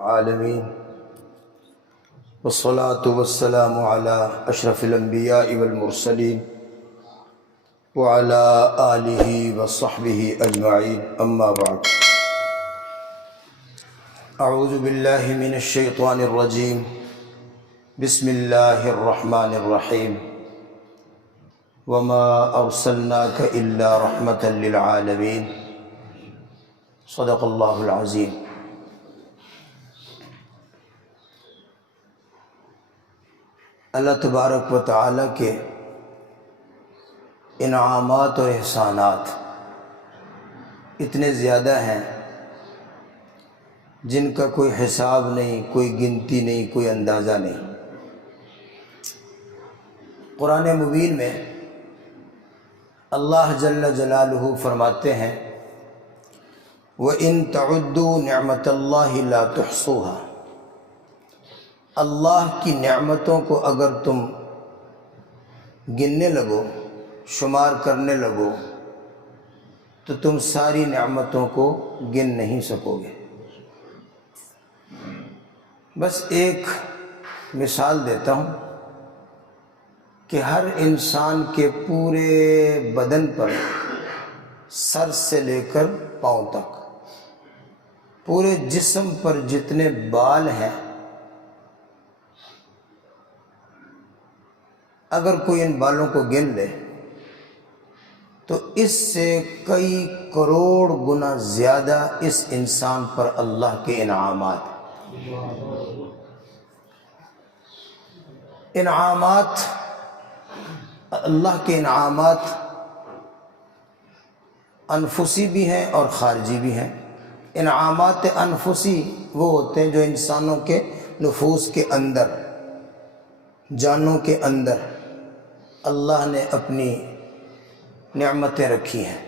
العالمین والصلاة والسلام على اشرف الانبیاء والمرسلین وعلى آلہ وصحبہ اجمعین اما بعد اعوذ باللہ من الشیطان الرجیم بسم اللہ الرحمن الرحیم وما ارسلناک الا رحمتا للعالمین صدق اللہ العظیم۔ اللہ تبارک و تعالیٰ کے انعامات اور احسانات اتنے زیادہ ہیں جن کا کوئی حساب نہیں، کوئی گنتی نہیں، کوئی اندازہ نہیں۔ قرآن مبین میں اللہ جل جلالہ فرماتے ہیں وَإِن تَعُدُّوا نِعْمَةَ اللَّهِ لَا تُحْصُوهَا، اللہ کی نعمتوں کو اگر تم گننے لگو، شمار کرنے لگو، تو تم ساری نعمتوں کو گن نہیں سکو گے۔ بس ایک مثال دیتا ہوں کہ ہر انسان کے پورے بدن پر سر سے لے کر پاؤں تک پورے جسم پر جتنے بال ہیں، اگر کوئی ان بالوں کو گن لے تو اس سے کئی کروڑ گنا زیادہ اس انسان پر اللہ کے انعامات اللہ کے انعامات انفسی بھی ہیں اور خارجی بھی ہیں۔ انعامات انفسی وہ ہوتے ہیں جو انسانوں کے نفوس کے اندر، جانوں کے اندر اللہ نے اپنی نعمتیں رکھی ہیں۔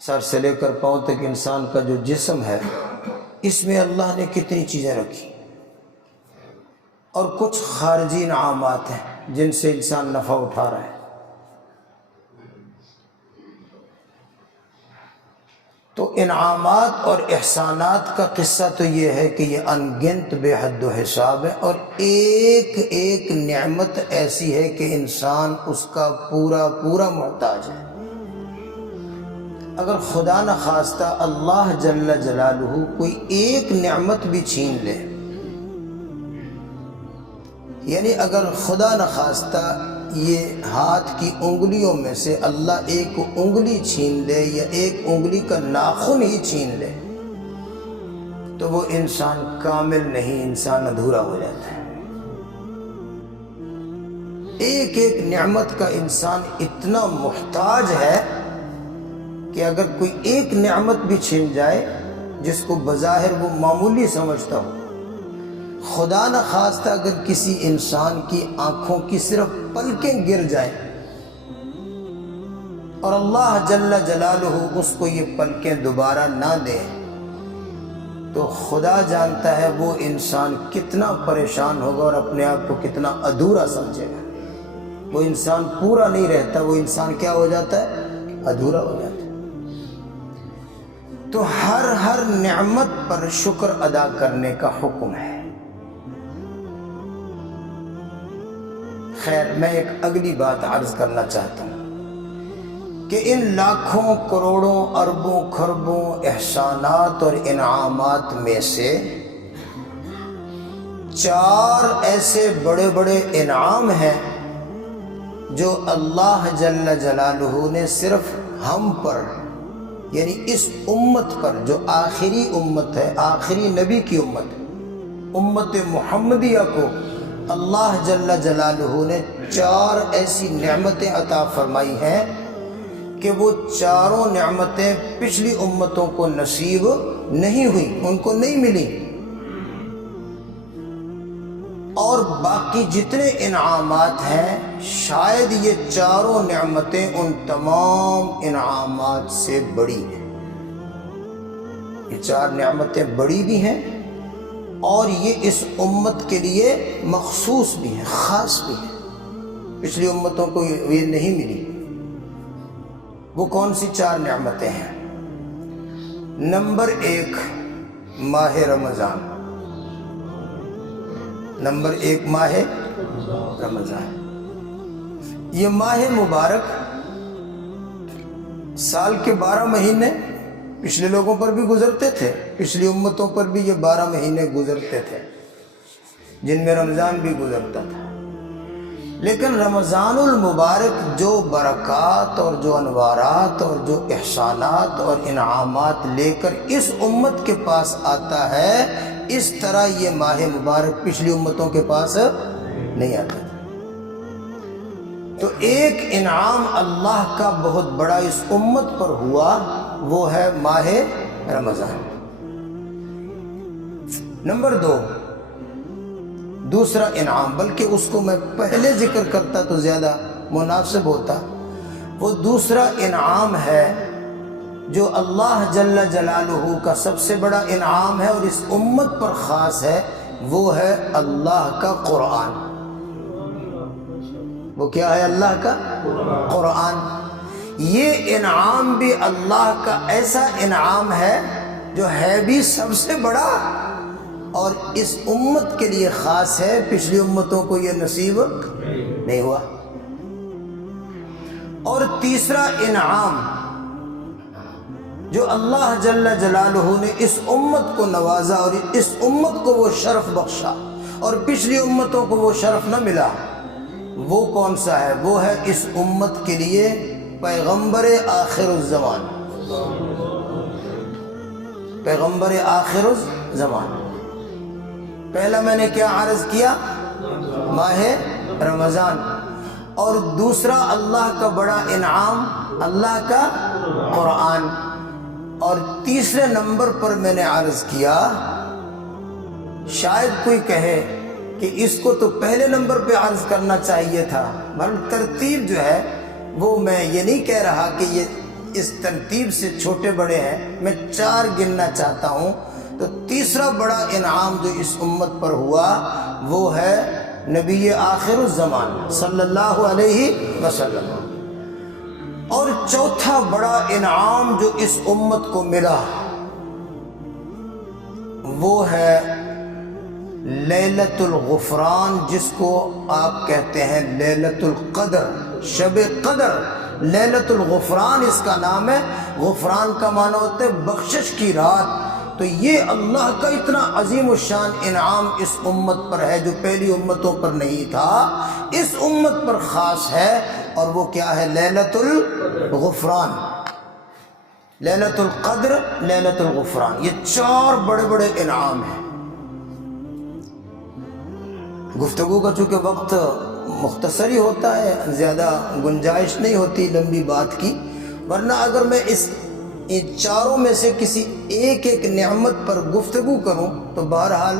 سر سے لے کر پاؤں تک انسان کا جو جسم ہے، اس میں اللہ نے کتنی چیزیں رکھی، اور کچھ خارجی انعامات ہیں جن سے انسان نفع اٹھا رہا ہے۔ تو انعامات اور احسانات کا قصہ تو یہ ہے کہ یہ ان گنت بے حد و حساب ہے، اور ایک ایک نعمت ایسی ہے کہ انسان اس کا پورا محتاج ہے۔ اگر خدا نخواستہ اللہ جل جلالہ کوئی ایک نعمت بھی چھین لے، یعنی اگر خدا نخواستہ یہ ہاتھ کی انگلیوں میں سے اللہ ایک انگلی چھین لے یا ایک انگلی کا ناخن ہی چھین لے، تو وہ انسان کامل نہیں، انسان ادھورا ہو جاتا ہے۔ ایک ایک نعمت کا انسان اتنا محتاج ہے کہ اگر کوئی ایک نعمت بھی چھن جائے جس کو بظاہر وہ معمولی سمجھتا ہو، خدا نخواستہ اگر کسی انسان کی آنکھوں کی صرف پلکیں گر جائیں اور اللہ جل جلالہ اس کو یہ پلکیں دوبارہ نہ دے، تو خدا جانتا ہے وہ انسان کتنا پریشان ہوگا اور اپنے آپ کو کتنا ادھورا سمجھے گا۔ وہ انسان پورا نہیں رہتا، وہ انسان کیا ہو جاتا ہے؟ ادھورا ہو جاتا ہے۔ تو ہر نعمت پر شکر ادا کرنے کا حکم ہے۔ خیر، میں ایک اگلی بات عرض کرنا چاہتا ہوں کہ ان لاکھوں کروڑوں اربوں خربوں احسانات اور انعامات میں سے 4 ایسے بڑے بڑے انعام ہیں جو اللہ جل جلالہ نے صرف ہم پر، یعنی اس امت پر جو آخری امت ہے، آخری نبی کی امت محمدیہ کو اللہ جل جلالہ نے 4 ایسی نعمتیں عطا فرمائی ہیں کہ وہ چاروں نعمتیں پچھلی امتوں کو نصیب نہیں ہوئی، ان کو نہیں ملی، اور باقی جتنے انعامات ہیں شاید یہ چاروں نعمتیں ان تمام انعامات سے بڑی ہیں۔ یہ 4 نعمتیں بڑی بھی ہیں اور یہ اس امت کے لیے مخصوص بھی ہیں، خاص بھی ہیں، پچھلی امتوں کو یہ نہیں ملی۔ وہ کون سی 4 نعمتیں ہیں؟ نمبر 1، ماہ رمضان، نمبر 1 ماہ رمضان۔ یہ ماہ مبارک سال کے 12 مہینے پچھلے لوگوں پر بھی گزرتے تھے، پچھلی امتوں پر بھی یہ 12 مہینے گزرتے تھے جن میں رمضان بھی گزرتا تھا، لیکن رمضان المبارک جو برکات اور جو انوارات اور جو احسانات اور انعامات لے کر اس امت کے پاس آتا ہے، اس طرح یہ ماہ مبارک پچھلی امتوں کے پاس نہیں آتا تھا۔ تو ایک انعام اللہ کا بہت بڑا اس امت پر ہوا، وہ ہے ماہ رمضان۔ نمبر 2، دوسرا انعام، بلکہ اس کو میں پہلے ذکر کرتا تو زیادہ مناسب ہوتا، وہ دوسرا انعام ہے جو اللہ جل جلالہ کا سب سے بڑا انعام ہے اور اس امت پر خاص ہے، وہ ہے اللہ کا قرآن۔ وہ کیا ہے؟ اللہ کا قرآن۔ یہ انعام بھی اللہ کا ایسا انعام ہے جو ہے بھی سب سے بڑا اور اس امت کے لیے خاص ہے، پچھلی امتوں کو یہ نصیب نہیں ہوا۔ اور تیسرا انعام جو اللہ جل جلالہ نے اس امت کو نوازا اور اس امت کو وہ شرف بخشا اور پچھلی امتوں کو وہ شرف نہ ملا، وہ کون سا ہے؟ وہ ہے اس امت کے لیے پیغمبر آخر الزمان، پیغمبر آخر الزمان۔ پہلا میں نے کیا عرض کیا؟ ماہ رمضان، اور دوسرا اللہ کا بڑا انعام اللہ کا قرآن، اور تیسرے نمبر پر میں نے عرض کیا، شاید کوئی کہے کہ اس کو تو پہلے نمبر پہ عرض کرنا چاہیے تھا، مگر ترتیب جو ہے وہ میں یہ نہیں کہہ رہا کہ یہ اس ترتیب سے چھوٹے بڑے ہیں، میں 4 گننا چاہتا ہوں۔ تو تیسرا بڑا انعام جو اس امت پر ہوا وہ ہے نبی آخر الزمان صلی اللہ علیہ وسلم، اور چوتھا بڑا انعام جو اس امت کو ملا وہ ہے لیلۃ الغفران، جس کو آپ کہتے ہیں لیلۃ القدر، شب قدر۔ لیلۃ الغفران اس کا نام ہے، غفران کا معنی ہوتا ہے بخشش کی رات۔ تو یہ اللہ کا اتنا عظیم الشان انعام اس امت پر ہے جو پہلی امتوں پر نہیں تھا، اس امت پر خاص ہے، اور وہ کیا ہے؟ لیلۃ الغفران، لیلۃ القدر، لیلۃ الغفران۔ یہ 4 بڑے بڑے انعام ہیں۔ گفتگو کا چونکہ وقت مختصر ہی ہوتا ہے، زیادہ گنجائش نہیں ہوتی لمبی بات کی، ورنہ اگر میں ان چاروں میں سے کسی ایک نعمت پر گفتگو کروں تو بہرحال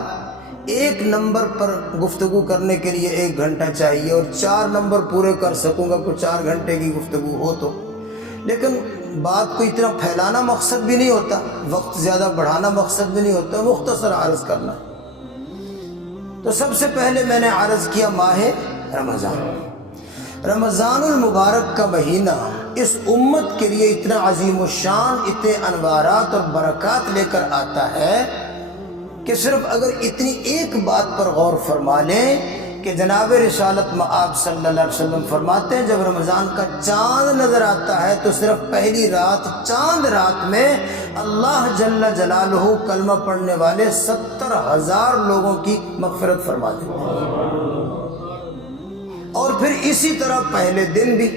ایک نمبر پر گفتگو کرنے کے لیے 1 گھنٹہ چاہیے، اور 4 نمبر پورے کر سکوں گا کوئی 4 گھنٹے کی گفتگو ہو تو، لیکن بات کو اتنا پھیلانا مقصد بھی نہیں ہوتا، وقت زیادہ بڑھانا مقصد بھی نہیں ہوتا، مختصر عرض کرنا۔ تو سب سے پہلے میں نے عرض کیا ماہ رمضان۔ رمضان المبارک کا مہینہ اس امت کے لیے اتنا عظیم الشان، اتنے انوارات اور برکات لے کر آتا ہے کہ صرف اگر اتنی ایک بات پر غور فرما لیں کہ جناب رسالت مآب صلی اللہ علیہ وسلم فرماتے ہیں جب رمضان کا چاند نظر آتا ہے تو صرف پہلی رات، چاند رات میں اللہ جل جلالہ کلمہ پڑھنے والے 70,000 لوگوں کی مغفرت فرما دیتے ہیں، اور پھر اسی طرح پہلے دن بھی،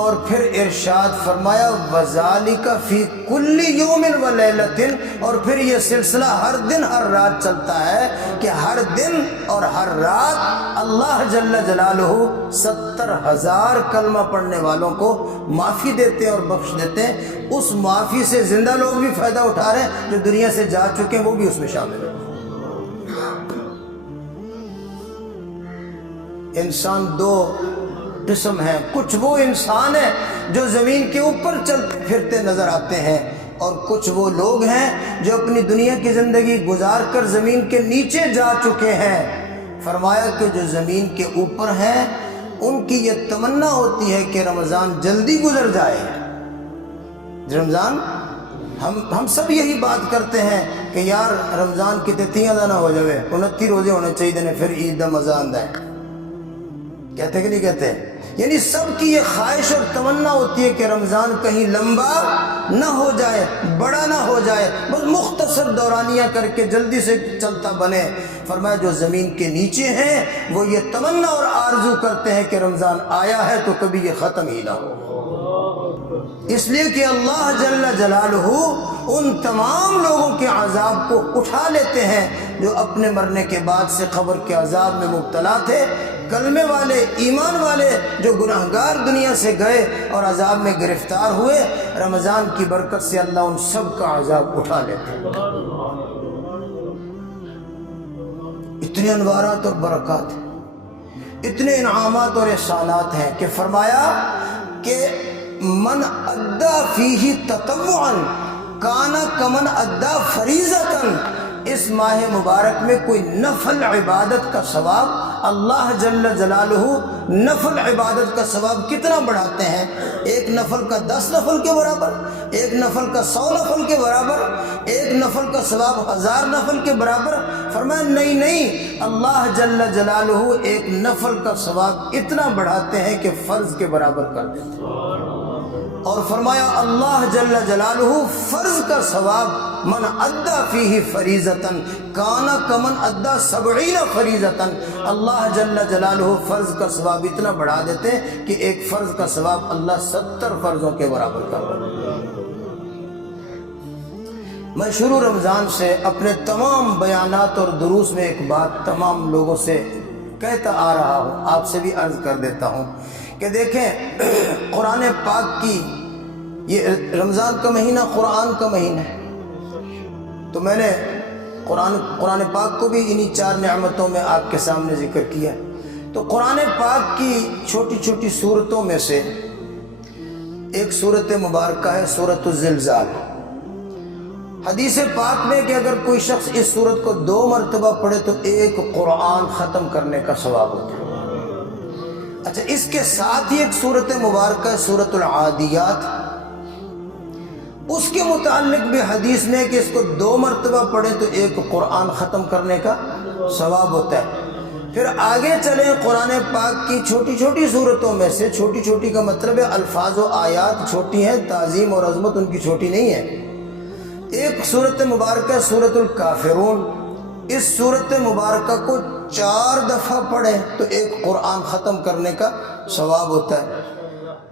اور پھر ارشاد فرمایا وَذَلِكَ فِي كُلِّ يَوْمٍ وَلَيْلَةٍ، اور پھر یہ سلسلہ ہر دن ہر رات چلتا ہے کہ ہر دن اور ہر رات اللہ جل جلالہ 70,000 کلمہ پڑھنے والوں کو معافی دیتے ہیں اور بخش دیتے ہیں۔ اس معافی سے زندہ لوگ بھی فائدہ اٹھا رہے ہیں، جو دنیا سے جا چکے ہیں وہ بھی اس میں شامل ہیں۔ انسان 2 قسم ہیں، کچھ وہ انسان ہیں جو زمین کے اوپر چلتے پھرتے نظر آتے ہیں، اور کچھ وہ لوگ ہیں جو اپنی دنیا کی زندگی گزار کر زمین کے نیچے جا چکے ہیں۔ فرمایا کہ جو زمین کے اوپر ہیں ان کی یہ تمنا ہوتی ہے کہ رمضان جلدی گزر جائے، رمضان ہم سب یہی بات کرتے ہیں کہ یار رمضان کتے 3 نہ ہو جائے 29 روزے ہونے چاہیے پھر عید دا مزہ آندا ہے، کہتے کہ نہیں کہتے؟ یعنی سب کی یہ خواہش اور تمنا ہوتی ہے کہ رمضان کہیں لمبا نہ ہو جائے، بڑا نہ ہو جائے، بس مختصر دورانیہ کر کے جلدی سے چلتا بنے۔ فرمایا جو زمین کے نیچے ہیں وہ یہ تمنا اور آرزو کرتے ہیں کہ رمضان آیا ہے تو کبھی یہ ختم ہی نہ ہو، اس لیے کہ اللہ جل جلالہ ان تمام لوگوں کے عذاب کو اٹھا لیتے ہیں جو اپنے مرنے کے بعد سے قبر کے عذاب میں مبتلا تھے، کلمے والے، ایمان والے جو گناہگار دنیا سے گئے اور عذاب میں گرفتار ہوئے، رمضان کی برکت سے اللہ ان سب کا عذاب اٹھا لیتے ہیں۔ اتنے انوارات اور برکات ہیں، اتنے انعامات اور احسانات ہیں کہ فرمایا کہ من ادا فیہ تطوعا کان کمن ادا فریضۃ، اس ماہ مبارک میں کوئی نفل عبادت کا ثواب اللہ جل جلالہ نفل عبادت کا ثواب کتنا بڑھاتے ہیں؟ ایک نفل کا 10 نفل کے برابر، ایک نفل کا 100 نفل کے برابر، ایک نفل کا ثواب 1000 نفل کے برابر۔ فرمایا نہیں، اللہ جل جلالہ ایک نفل کا ثواب اتنا بڑھاتے ہیں کہ فرض کے برابر کر دیتے ہیں۔ اور فرمایا اللہ جل جلالہ فرض کا ثواب من ادا فیہ فریضۃ کان کمن ادا 70 فریضۃ، اللہ جل جلالہ فرض کا ثواب اتنا بڑھا دیتے ہیں کہ ایک فرض کا ثواب اللہ 70 فرضوں کے برابر کر دیتے ہیں۔ میں شروع رمضان سے اپنے تمام بیانات اور دروس میں ایک بات تمام لوگوں سے کہتا آ رہا ہوں، آپ سے بھی عرض کر دیتا ہوں کہ دیکھیں قرآن پاک کی یہ رمضان کا مہینہ قرآن کا مہینہ ہے، تو میں نے قرآن پاک کو بھی انہی 4 نعمتوں میں آپ کے سامنے ذکر کیا۔ تو قرآن پاک کی چھوٹی چھوٹی صورتوں میں سے ایک صورت مبارکہ ہے سورۃ الزلزال۔ حدیث پاک میں کہ اگر کوئی شخص اس صورت کو 2 مرتبہ پڑھے تو ایک قرآن ختم کرنے کا ثواب ہوتا ہے۔ اچھا، اس کے ساتھ ہی ایک صورت مبارکہ ہے سورۃ العادیات، اس کے متعلق بھی حدیث میں کہ اس کو 2 مرتبہ پڑھے تو ایک قرآن ختم کرنے کا ثواب ہوتا ہے۔ پھر آگے چلیں قرآن پاک کی چھوٹی چھوٹی صورتوں میں سے، چھوٹی چھوٹی کا مطلب ہے الفاظ و آیات چھوٹی ہیں، تعظیم اور عظمت ان کی چھوٹی نہیں ہے۔ ایک صورت مبارکہ سورۃ الکافرون، اس صورت مبارکہ کو 4 دفعہ پڑھیں تو ایک قرآن ختم کرنے کا ثواب ہوتا ہے۔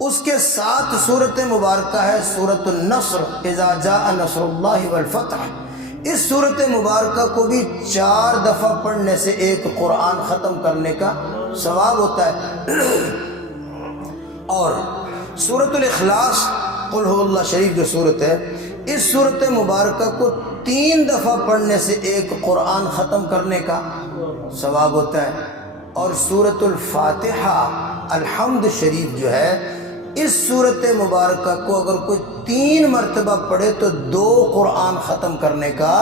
اس کے ساتھ صورت مبارکہ ہے سورۃ النصر، اذا جاء نصر اللہ والفتح، اس صورت مبارکہ کو بھی 4 دفعہ پڑھنے سے ایک قرآن ختم کرنے کا ثواب ہوتا ہے۔ اور سورۃ الاخلاص قل هو اللہ شریف جو صورت ہے، اس صورت مبارکہ کو 3 دفعہ پڑھنے سے ایک قرآن ختم کرنے کا ثواب ہوتا ہے۔ اور سورۃ الفاتحہ الحمد شریف جو ہے، اس صورت مبارکہ کو اگر کوئی 3 مرتبہ پڑھے تو 2 قرآن ختم کرنے کا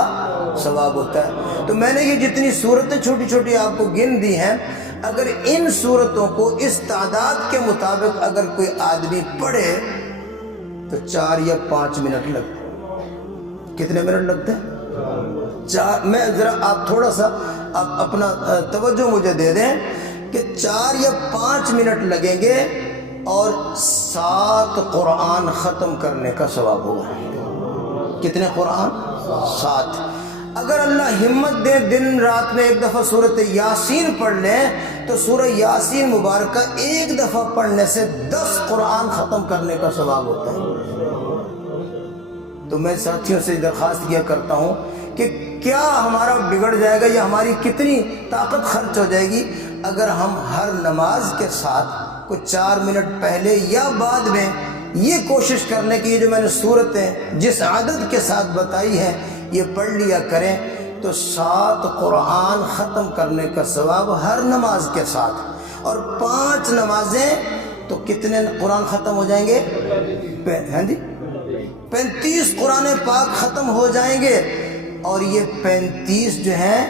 ثواب ہوتا ہے۔ تو میں نے یہ جتنی صورتیں چھوٹی چھوٹی آپ کو گن دی ہیں، اگر ان صورتوں کو اس تعداد کے مطابق اگر کوئی آدمی پڑھے تو 4 یا 5 منٹ لگتے ہیں۔ کتنے منٹ لگتے ہیں؟ 4۔ میں ذرا آپ تھوڑا سا آپ اپنا توجہ مجھے دے دیں کہ 4 یا 5 منٹ لگیں گے اور 7 قرآن ختم کرنے کا ثواب ہوگا۔ کتنے قرآن؟ 7۔ اگر اللہ ہمت دے دن رات میں ایک دفعہ سورۃ یاسین پڑھ لیں تو سورہ یاسین مبارکہ ایک دفعہ پڑھنے سے 10 قرآن ختم کرنے کا ثواب ہوتا ہے۔ تو میں ساتھیوں سے درخواست کیا کرتا ہوں کہ کیا ہمارا بگڑ جائے گا یا ہماری کتنی طاقت خرچ ہو جائے گی اگر ہم ہر نماز کے ساتھ کوئی 4 منٹ پہلے یا بعد میں یہ کوشش کرنے کی یہ جو میں نے صورتیں جس عدد کے ساتھ بتائی ہیں یہ پڑھ لیا کریں تو 7 قرآن ختم کرنے کا ثواب ہر نماز کے ساتھ، اور 5 نمازیں تو کتنے قرآن ختم ہو جائیں گے؟ ہاں جی 35 قرآن پاک ختم ہو جائیں گے۔ اور یہ 35 جو ہیں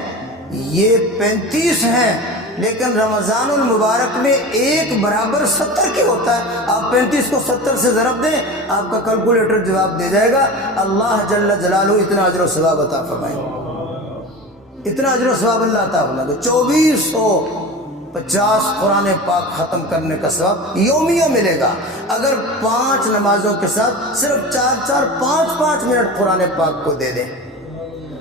یہ 35 ہیں لیکن رمضان المبارک میں ایک برابر 70 کی ہوتا ہے. آپ 35 کو 70 سے ضرب دیں, آپ کا کیلکولیٹر جواب دے جائے گا. اللہ جل جلالہ اتنا اجر و ثواب عطا فرمائیں گے, اتنا اجر و ثواب اللہ عطا فرمائے گا. 2450 قرآن پاک ختم کرنے کا ثواب یومیہ ملے گا. اگر 5 نمازوں کے ساتھ صرف 4-5 منٹ قرآن پاک کو دے دیں.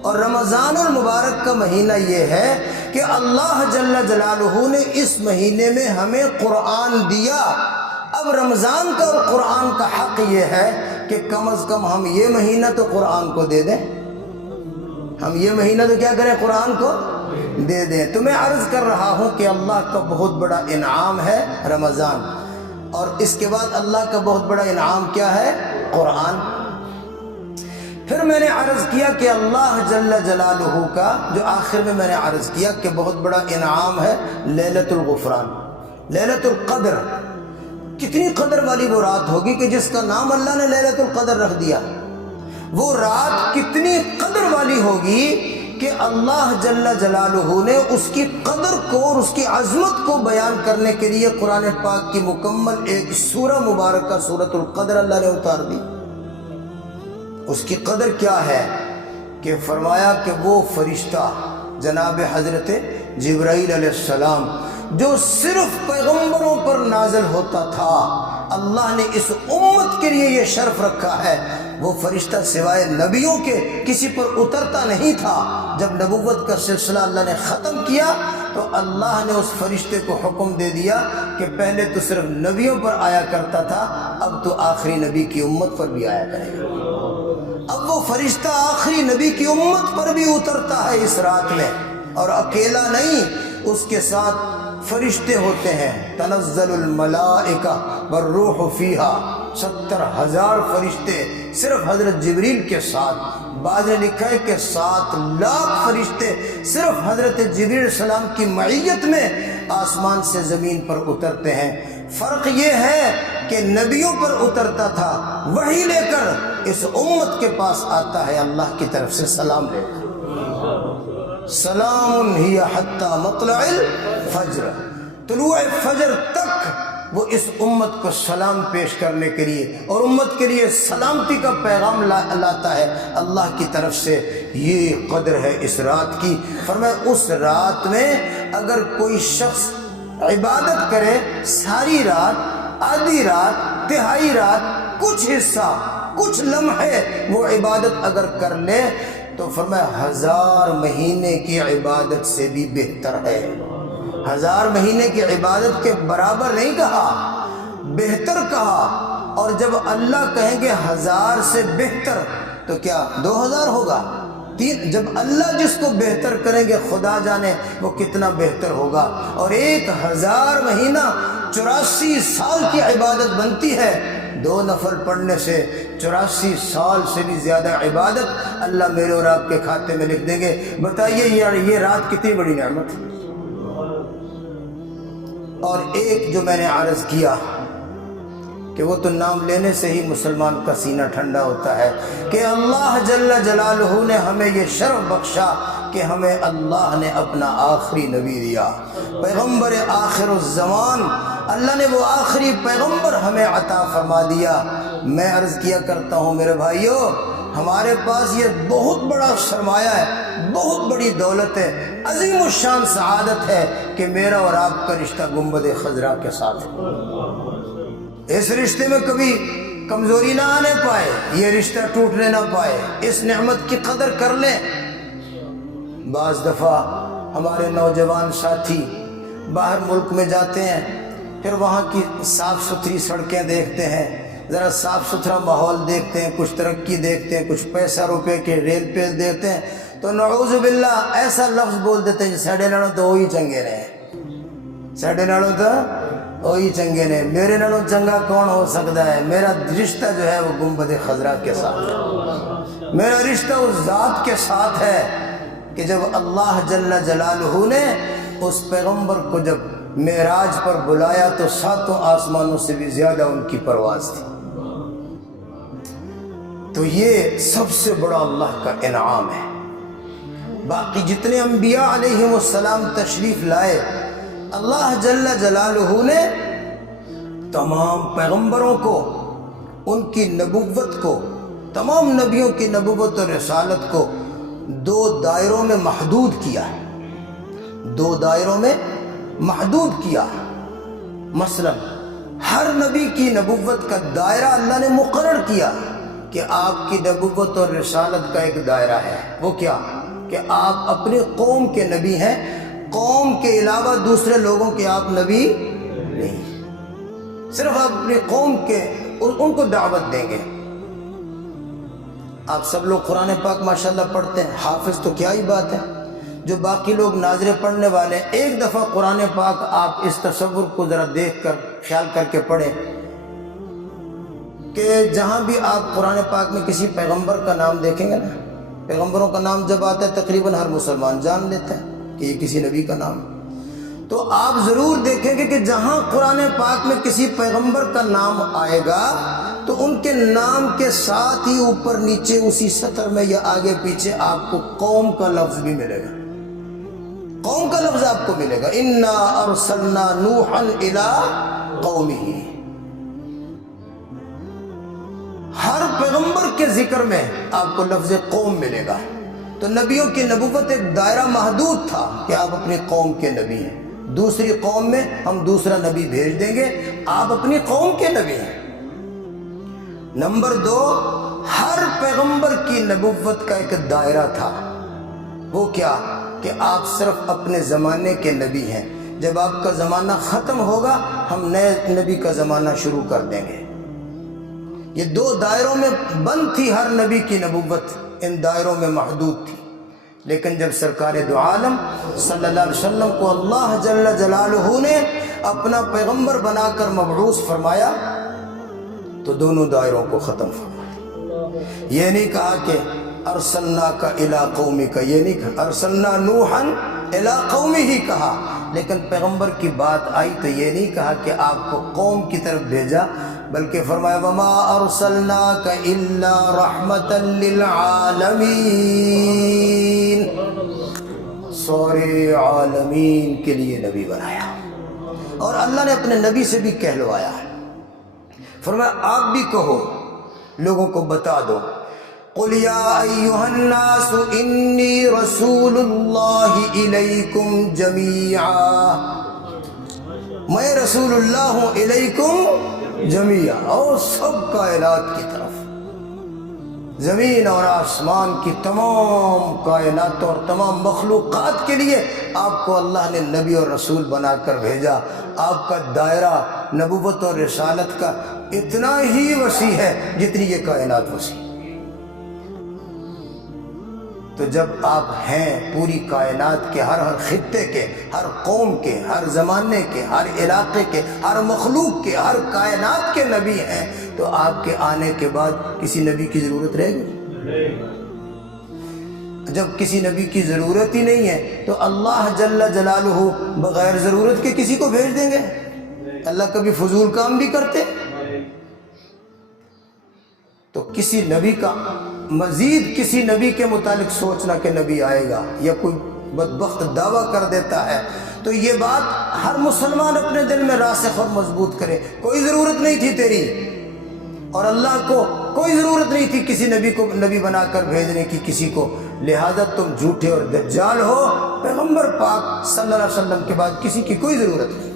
اور رمضان المبارک کا مہینہ یہ ہے کہ اللہ جل جلالہ نے اس مہینے میں ہمیں قرآن دیا. اب رمضان کا اور قرآن کا حق یہ ہے کہ کم از کم ہم یہ مہینہ تو قرآن کو دے دیں. ہم یہ مہینہ تو کیا کریں, قرآن کو دے دیں. تو میں عرض کر رہا ہوں کہ اللہ کا بہت بڑا انعام ہے رمضان, اور اس کے بعد اللہ کا بہت بڑا انعام کیا ہے, قرآن. پھر میں نے عرض کیا کہ اللہ جل جلالہ کا جو آخر میں نے عرض کیا کہ بہت بڑا انعام ہے لیلۃ الغفران, لیلۃ القدر. کتنی قدر والی وہ رات ہوگی کہ جس کا نام اللہ نے لیلۃ القدر رکھ دیا. وہ رات کتنی قدر والی ہوگی کہ اللہ جل جلالہ نے اس کی قدر کو اور اس کی عظمت کو بیان کرنے کے لیے قرآن پاک کی مکمل ایک سورہ مبارکہ سورۃ القدر اللہ نے اتار دی. اس کی قدر کیا ہے کہ فرمایا کہ وہ فرشتہ جناب حضرت جبرائیل علیہ السلام جو صرف پیغمبروں پر نازل ہوتا تھا, اللہ نے اس امت کے لیے یہ شرف رکھا ہے. وہ فرشتہ سوائے نبیوں کے کسی پر اترتا نہیں تھا. جب نبوت کا سلسلہ اللہ نے ختم کیا تو اللہ نے اس فرشتے کو حکم دے دیا کہ پہلے تو صرف نبیوں پر آیا کرتا تھا, اب تو آخری نبی کی امت پر بھی آیا کرے گا. اب وہ فرشتہ آخری نبی کی امت پر بھی اترتا ہے اس رات میں, اور اکیلا نہیں, اس کے ساتھ فرشتے ہوتے ہیں. تنزل الملائکہ والروح فیہا, 70,000 فرشتے صرف حضرت جبریل کے ساتھ. بعض نے لکھا ہے کہ 7 لاکھ فرشتے صرف حضرت جبریل علیہ السلام کی معیت میں آسمان سے زمین پر اترتے ہیں. فرق یہ ہے کہ نبیوں پر اترتا تھا, وحی لے کر اس امت کے پاس آتا ہے اللہ کی طرف سے سلام لے کر. سلام ہی حتی مطلع الفجر, طلوع فجر تک وہ اس امت کو سلام پیش کرنے کے لیے اور امت کے لیے سلامتی کا پیغام لاتا ہے اللہ کی طرف سے. یہ قدر ہے اس رات کی. فرمایا اس رات میں اگر کوئی شخص عبادت کرے ساری رات, آدھی رات, تہائی رات, کچھ حصہ, کچھ لمحے وہ عبادت اگر کر لے تو فرمایا 1000 مہینے کی عبادت سے بھی بہتر ہے. 1000 مہینے کی عبادت کے برابر نہیں کہا, بہتر کہا. اور جب اللہ کہیں گے 1000 سے بہتر تو کیا 2000 ہوگا؟ جب اللہ جس کو بہتر کریں گے خدا جانے وہ کتنا بہتر ہوگا. اور 1000 مہینہ 84 سال کی عبادت بنتی ہے. 2 نفل پڑھنے سے 84 سال سے بھی زیادہ عبادت اللہ میرے اور آپ کے کھاتے میں لکھ دیں گے. بتائیے یار یہ رات کتنی بڑی نعمت. اور ایک جو میں نے عرض کیا کہ وہ تو نام لینے سے ہی مسلمان کا سینہ ٹھنڈا ہوتا ہے کہ اللہ جل جلالہ نے ہمیں یہ شرف بخشا کہ ہمیں اللہ نے اپنا آخری نبی دیا, پیغمبر آخر الزمان. اللہ نے وہ آخری پیغمبر ہمیں عطا فرما دیا. میں عرض کیا کرتا ہوں میرے بھائیوں, ہمارے پاس یہ بہت بڑا سرمایہ ہے, بہت بڑی دولت ہے, عظیم الشان سعادت ہے کہ میرا اور آپ کا رشتہ گنبد خضرا کے ساتھ ہے. اس رشتے میں کبھی کمزوری نہ آنے پائے, یہ رشتہ ٹوٹنے نہ پائے. اس نعمت کی قدر کر لیں. بعض دفعہ ہمارے نوجوان ساتھی باہر ملک میں جاتے ہیں, پھر وہاں کی صاف ستھری سڑکیں دیکھتے ہیں, ذرا صاف ستھرا ماحول دیکھتے ہیں, کچھ ترقی دیکھتے ہیں, کچھ پیسہ روپے کے ریل پیل دیکھتے ہیں, تو نعوذ باللہ ایسا لفظ بول دیتے ہیں ساڑھے نالوں تو وہی چنگے رہے, ساڑھے نالوں تو وہی چنگے نے, میرے نالوں چنگا کون ہو سکتا ہے. میرا رشتہ جو ہے وہ گنبد خضرا کے ساتھ ہے. میرا رشتہ اس ذات کے ساتھ ہے کہ جب اللہ جل جلالہ نے اس پیغمبر کو جب معراج پر بلایا تو 7 آسمانوں سے بھی زیادہ ان کی پرواز تھی. تو یہ سب سے بڑا اللہ کا انعام ہے. باقی جتنے انبیاء علیہم السلام تشریف لائے اللہ جل جلالہ نے تمام پیغمبروں کو، ان کی نبوت کو، تمام نبیوں کی نبوت اور رسالت کو دو دائروں میں محدود کیا ہے، دو دائروں میں محدود کیا ہے۔ مثلا ہر نبی کی نبوت کا دائرہ اللہ نے مقرر کیا کہ آپ کی نبوت اور رسالت کا ایک دائرہ ہے، وہ کیا کہ آپ اپنی قوم کے نبی ہیں، قوم کے علاوہ دوسرے لوگوں کے آپ نبی نہیں، صرف آپ اپنی قوم کے ان کو دعوت دیں گے۔ آپ سب لوگ قرآن پاک ماشاءاللہ پڑھتے ہیں، حافظ تو کیا ہی بات ہے، جو باقی لوگ ناظرے پڑھنے والے ہیں، ایک دفعہ قرآن پاک آپ اس تصور کو ذرا دیکھ کر خیال کر کے پڑھیں کہ جہاں بھی آپ قرآن پاک میں کسی پیغمبر کا نام دیکھیں گے نا، پیغمبروں کا نام جب آتا ہے تقریباً ہر مسلمان جان لیتا ہے کہ یہ کسی نبی کا نام ہے، تو آپ ضرور دیکھیں گے کہ جہاں قرآن پاک میں کسی پیغمبر کا نام آئے گا تو ان کے نام کے ساتھ ہی اوپر نیچے اسی سطر میں یا آگے پیچھے آپ کو قوم کا لفظ بھی ملے گا، قوم کا لفظ آپ کو ملے گا۔ انا ارسلنا نوحا الی قومہ، ہر پیغمبر کے ذکر میں آپ کو لفظ قوم ملے گا۔ تو نبیوں کی نبوت ایک دائرہ محدود تھا کہ آپ اپنی قوم کے نبی ہیں، دوسری قوم میں ہم دوسرا نبی بھیج دیں گے، آپ اپنی قوم کے نبی ہیں۔ نمبر دو، ہر پیغمبر کی نبوت کا ایک دائرہ تھا، وہ کیا کہ آپ صرف اپنے زمانے کے نبی ہیں، جب آپ کا زمانہ ختم ہوگا ہم نئے نبی کا زمانہ شروع کر دیں گے۔ یہ دو دائروں میں بند تھی ہر نبی کی نبوت، ان دائروں میں محدود تھی، لیکن جب سرکار دو عالم صلی اللہ علیہ وسلم کو اللہ جل جلالہ نے اپنا پیغمبر بنا کر مبعوث فرمایا تو دونوں دائروں کو ختم فرمایا۔ یہ نہیں کہا کہ ارسلناک الی قومک، یہ نہیں کہا، ارسلنا نوحا الی قومہ ہی کہا، لیکن پیغمبر کی بات آئی تو یہ نہیں کہا کہ آپ کو قوم کی طرف بھیجا، بلکہ فرمایا وما ارسلناک الا رحمتا للعالمین، سارے عالمین کے لیے نبی بنایا۔ اور اللہ نے اپنے نبی سے بھی کہلوایا ہے، فرمایا آپ بھی کہو، لوگوں کو بتا دو، قل یا ایھا الناس انی رسول اللہ الیکم جمیعا، میں رسول اللہ ہوں الیکم جمیعا، اور سب کائنات کی طرف، زمین اور آسمان کی تمام کائنات اور تمام مخلوقات کے لیے آپ کو اللہ نے نبی اور رسول بنا کر بھیجا۔ آپ کا دائرہ نبوت اور رسالت کا اتنا ہی وسیع ہے جتنی یہ کائنات وسیع۔ تو جب آپ ہیں پوری کائنات کے ہر خطے کے، ہر قوم کے، ہر زمانے کے، ہر علاقے کے، ہر مخلوق کے، ہر کائنات کے نبی ہیں، تو آپ کے آنے کے بعد کسی نبی کی ضرورت رہے گی؟ جب کسی نبی کی ضرورت ہی نہیں ہے تو اللہ جل جلالہ بغیر ضرورت کے کسی کو بھیج دیں گے؟ اللہ کبھی فضول کام بھی کرتے؟ تو کسی نبی کا مزید کسی نبی کے متعلق سوچنا کہ نبی آئے گا، یا کوئی بدبخت دعویٰ کر دیتا ہے تو یہ بات ہر مسلمان اپنے دل میں راسخ اور مضبوط کرے، کوئی ضرورت نہیں تھی تیری، اور اللہ کو کوئی ضرورت نہیں تھی کسی نبی کو نبی بنا کر بھیجنے کی کسی کو، لہذا تم جھوٹے اور دجال ہو، پیغمبر پاک صلی اللہ علیہ وسلم کے بعد کسی کی کوئی ضرورت نہیں،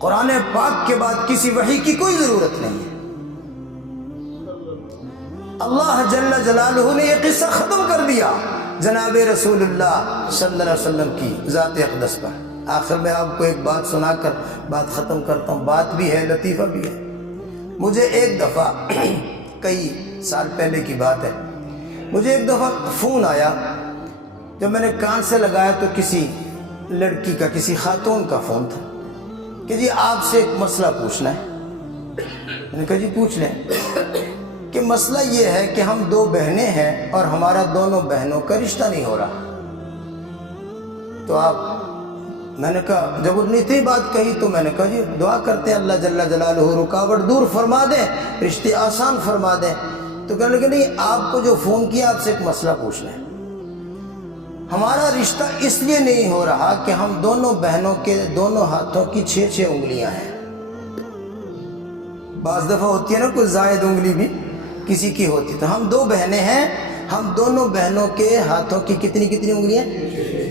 قرآن پاک کے بعد کسی وحی کی کوئی ضرورت نہیں ہے۔ اللہ جل جلالہ نے یہ قصہ ختم کر دیا جناب رسول اللہ صلی اللہ علیہ وسلم کی ذات اقدس پر۔ آخر میں آپ کو ایک بات سنا کر بات ختم کرتا ہوں، بات بھی ہے لطیفہ بھی ہے۔ مجھے ایک دفعہ کئی سال پہلے کی بات ہے، مجھے ایک دفعہ فون آیا، جب میں نے کان سے لگایا تو کسی لڑکی کا، کسی خاتون کا فون تھا کہ جی آپ سے ایک مسئلہ پوچھنا ہے۔ میں نے کہا جی پوچھ لیں، کہ مسئلہ یہ ہے کہ ہم دو بہنیں ہیں اور ہمارا دونوں بہنوں کا رشتہ نہیں ہو رہا، تو آپ، میں نے کہا جب انہوں نے اتنی بات کہی تو میں نے کہا جی دعا کرتے ہیں اللہ جل جلالہ رکاوٹ دور فرما دیں، رشتے آسان فرما دیں۔ تو کہنے لگے نہیں، آپ کو جو فون کیا آپ سے ایک مسئلہ پوچھنا ہے۔ ہمارا رشتہ اس لیے نہیں ہو رہا کہ ہم دونوں بہنوں کے دونوں ہاتھوں کی 6 انگلیاں ہیں۔ بعض دفعہ ہوتی ہے نا کوئی زائد انگلی بھی کسی کی ہوتی، تو ہم 2 بہنیں ہیں، ہم دونوں بہنوں کے ہاتھوں کی کتنی انگلیاں؟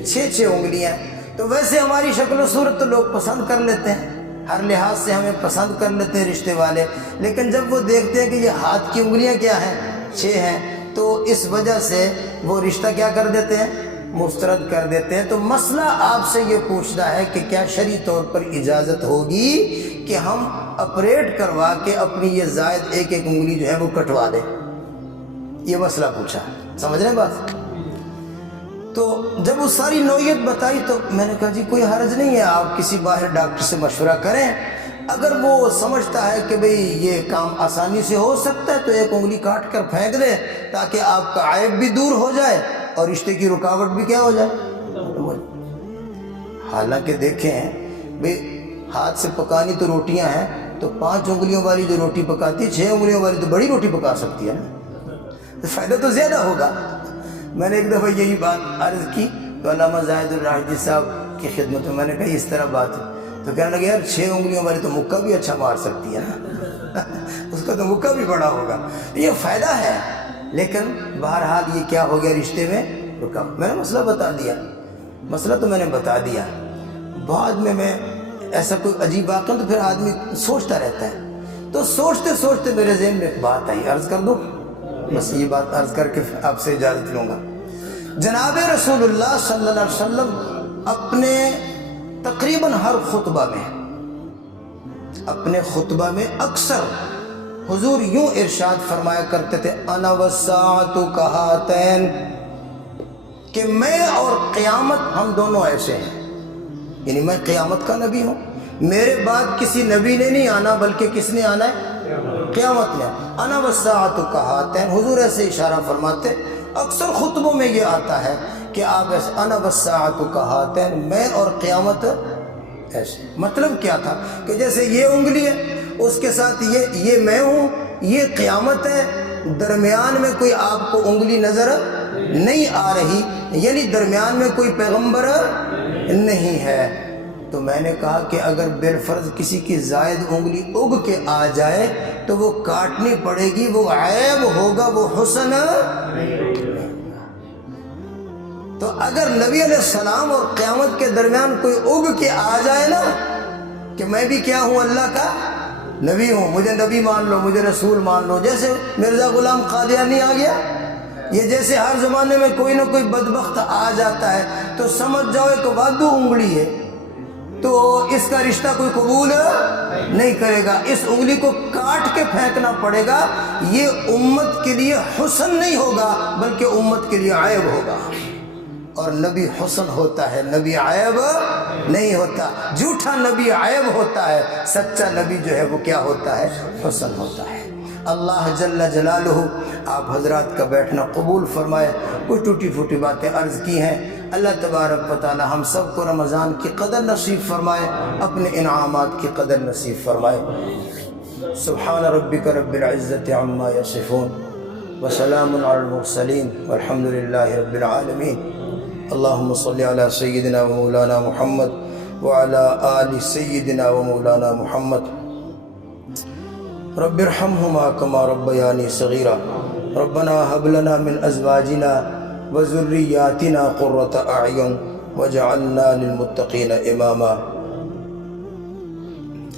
6 انگلیاں۔ تو ویسے ہماری شکل و صورت تو لوگ پسند کر لیتے ہیں، ہر لحاظ سے ہمیں پسند کر لیتے ہیں رشتے والے، لیکن جب وہ دیکھتے ہیں کہ یہ ہاتھ کی انگلیاں کیا ہیں؟ 6 ہیں، تو اس وجہ سے وہ رشتہ کیا کر دیتے ہیں؟ مسترد کر دیتے ہیں۔ تو مسئلہ آپ سے یہ پوچھنا ہے کہ کیا شرعی طور پر اجازت ہوگی کہ ہم آپریٹ کروا کے اپنی یہ زائد ایک انگلی جو ہے وہ کٹوا دیں؟ یہ مسئلہ پوچھا، سمجھ رہے ہیں بات؟ تو جب وہ ساری نوعیت بتائی تو میں نے کہا جی کوئی حرج نہیں ہے، آپ کسی باہر ڈاکٹر سے مشورہ کریں، اگر وہ سمجھتا ہے کہ بھئی یہ کام آسانی سے ہو سکتا ہے تو ایک انگلی کاٹ کر پھینک دے تاکہ آپ کا عیب بھی دور ہو جائے اور رشتے کی رکاوٹ بھی کیا ہو جائے۔ حالانکہ دیکھیں بھئی ہاتھ سے پکانی تو روٹیاں ہیں، تو 5 انگلیوں والی جو روٹی پکاتی ہے 6 انگلیوں والی تو بڑی روٹی پکا سکتی ہے نا، تو فائدہ تو زیادہ ہوگا۔ میں نے ایک دفعہ یہی بات عرض کی تو علامہ زاہد الراشدی صاحب کی خدمت میں نے کہا اس طرح بات ہے، تو کہنے لگے یار 6 انگلیوں والی تو مکہ بھی اچھا مار سکتی ہے نا اس کا تو مکہ بھی بڑا ہوگا، یہ فائدہ ہے۔ لیکن بہرحال یہ کیا ہو گیا رشتے میں رکا، میں نے مسئلہ بتا دیا، مسئلہ تو میں نے بتا دیا، بعد میں ایسا کوئی عجیب واقعہ تو پھر آدمی سوچتا رہتا ہے، تو سوچتے سوچتے میرے ذہن میں ایک بات آئی، عرض کر دوں؟ بس یہ بات عرض کر کے آپ سے اجازت لوں گا۔ جناب رسول اللہ صلی اللہ علیہ وسلم اپنے تقریباً ہر خطبہ میں اکثر حضور یوں ارشاد فرمایا کرتے تھے انا والساعۃ کہاتین، کہ میں اور قیامت ہم دونوں ایسے ہیں، یعنی میں قیامت کا نبی ہوں، میرے بعد کسی نبی نے نہیں آنا بلکہ کس نے آنا ہے؟ قیامت نے۔ انا والساعۃ کہاتین، حضور ایسے اشارہ فرماتے، اکثر خطبوں میں یہ آتا ہے کہ آپ ایسے انا والساعۃ کہاتین، میں اور قیامت ایسے۔ مطلب کیا تھا کہ جیسے یہ انگلی ہے اس کے ساتھ یہ میں ہوں، یہ قیامت ہے، درمیان میں کوئی آپ کو انگلی نظر نہیں آ رہی، یعنی درمیان میں کوئی پیغمبر نہیں ہے۔ تو میں نے کہا کہ اگر بالفرض کسی کی زائد انگلی اگ کے آ جائے تو وہ کاٹنی پڑے گی، وہ عیب ہوگا، وہ حسن۔ تو اگر نبی علیہ السلام اور قیامت کے درمیان کوئی اگ کے آ جائے نا کہ میں بھی کیا ہوں؟ اللہ کا نبی ہوں، مجھے نبی مان لو، مجھے رسول مان لو، جیسے مرزا غلام قادیانی آ گیا، یہ جیسے ہر زمانے میں کوئی نہ کوئی بدبخت آ جاتا ہے تو سمجھ جاؤ ایک وادو انگلی ہے، تو اس کا رشتہ کوئی قبول نہیں کرے گا، اس انگلی کو کاٹ کے پھینکنا پڑے گا۔ یہ امت کے لیے حسن نہیں ہوگا بلکہ امت کے لیے عیب ہوگا، اور نبی حسن ہوتا ہے، نبی عیب نہیں ہوتا۔ جھوٹا نبی عیب ہوتا ہے، سچا نبی جو ہے وہ کیا ہوتا ہے؟ حسن ہوتا ہے۔ اللہ جل جلالہ آپ حضرات کا بیٹھنا قبول فرمائے۔ کوئی ٹوٹی پھوٹی باتیں عرض کی ہیں، اللہ تبارک و تعالی ہم سب کو رمضان کی قدر نصیب فرمائے، اپنے انعامات کی قدر نصیب فرمائے۔ سبحان ربک رب العزت عما یصفون وسلام علی المرسلین والحمد للہ رب العالمین۔ اللہم صلی علی سیدنا و مولانا محمد وعلی آل سیدنا و مولانا محمد۔ رب ارحمہما کما ربیانی صغیرا، ربنا هب لنا من ازواجنا وذریاتنا قرۃ اعین واجعلنا للمتقین اماما۔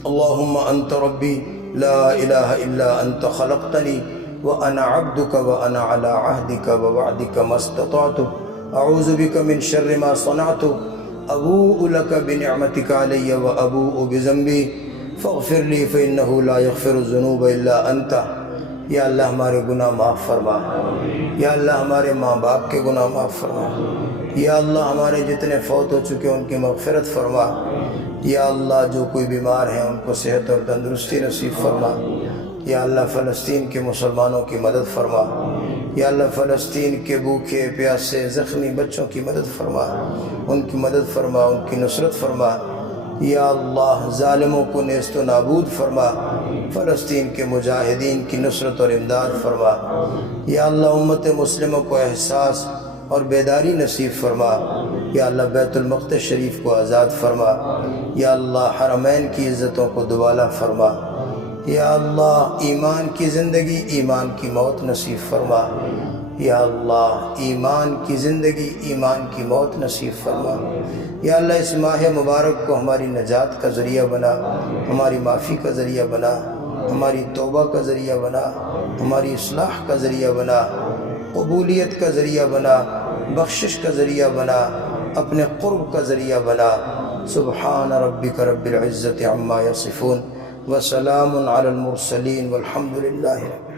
اللہم انت ربی لا الہ الا انت خلقتنی وانا عبدک وانا علی عہدک ووعدک ما استطعت، اعوذ بک من شر ما صنعت، ابوء لک بنعمتک علی وابوء بذنبی فاغفر لی فإنہ لا یغفر الذنوب الا انت۔ یا اللہ ہمارے گناہ معاف فرما، یا اللہ ہمارے ماں باپ کے گناہ معاف فرما، یا اللہ ہمارے جتنے فوت ہو چکے ان کی مغفرت فرما، یا اللہ جو کوئی بیمار ہیں ان کو صحت اور تندرستی نصیب فرما، یا اللہ فلسطین کے مسلمانوں کی مدد فرما، یا اللہ فلسطین کے بھوکے پیاسے زخمی بچوں کی مدد فرما، ان کی مدد فرما، ان کی نصرت فرما، یا اللہ ظالموں کو نیست و نابود فرما، فلسطین کے مجاہدین کی نصرت اور امداد فرما، یا اللہ امت مسلموں کو احساس اور بیداری نصیب فرما۔ یا اللہ بیت المقدس شریف کو آزاد فرما۔ یا اللہ حرمین کی عزتوں کو دوبالا فرما۔ یا اللہ ایمان کی زندگی ایمان کی موت نصیب فرما۔ یا اللہ ایمان کی زندگی ایمان کی موت نصیب فرما۔ یا اللہ اس ماہ مبارک کو ہماری نجات کا ذریعہ بنا، ہماری معافی کا ذریعہ بنا، ہماری توبہ کا ذریعہ بنا، ہماری اصلاح کا ذریعہ بنا، قبولیت کا ذریعہ بنا، بخشش کا ذریعہ بنا، اپنے قرب کا ذریعہ بنا۔ سبحان ربک رب العزت عما یصفون وسلام علی المرسلین والحمد للہ رب